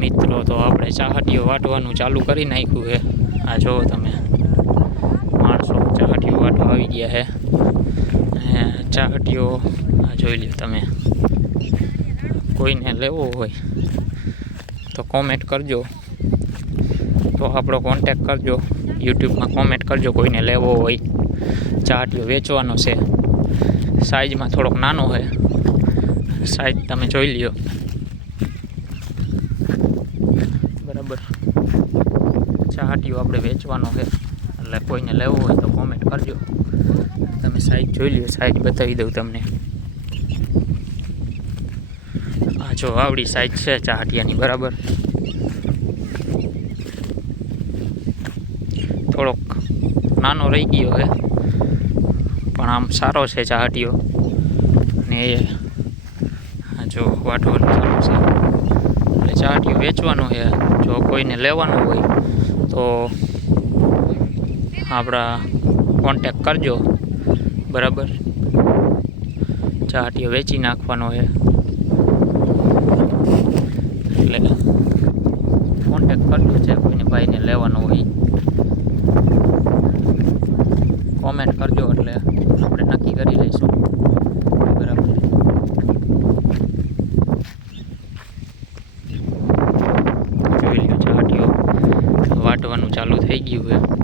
મિત્રો, તો આપણે ચાહટીઓ વાટવાનું ચાલુ કરી નાખ્યું છે। આ જુઓ તમે, માણસો ચાહટીઓ વાટવા આવી ગયા છે। અને ચાહટીઓ આ જોઈ લ્યો તમે। કોઈને લેવો હોય તો કોમેન્ટ કરજો, તો આપણો કોન્ટેક કરજો, યુટ્યુબમાં કોમેન્ટ કરજો કોઈને લેવો હોય। ચાહટીઓ વેચવાનો છે। સાઈઝમાં થોડોક નાનો છે, સાઈઝ તમે જોઈ લ્યો બરાબર। ચાહટીઓ આપણે વેચવાનો છે, એટલે કોઈને લેવો હોય તો કોમેન્ટ કરજો। તમે સાઈઝ જોઈ લ્યો, સાઈઝ બતાવી દઉં તમને। આ જો આવડી સાઈઝ છે ચાહટિયાની બરાબર। થોડોક નાનો રહી ગયો છે, પણ આમ સારો છે ચાહટીઓ। ને જો વાટવાનું ચાલુ છે, એટલે ચાહટીઓ વેચવાનું છે। જો કોઈને લેવાનું હોય તો આપણા કોન્ટેક કરજો બરાબર। ચાહટીઓ વેચી નાખવાનો છે, એટલે કોન્ટેક કરજો છે કોઈને ભાઈને લેવાનો હોય, કોમેન્ટ કરજો એટલે આપણે નક્કી કરી લઈશું બરાબર। જોઈ લ્યો ચાહટીઓ વાટવાનું ચાલુ થઈ ગયું છે।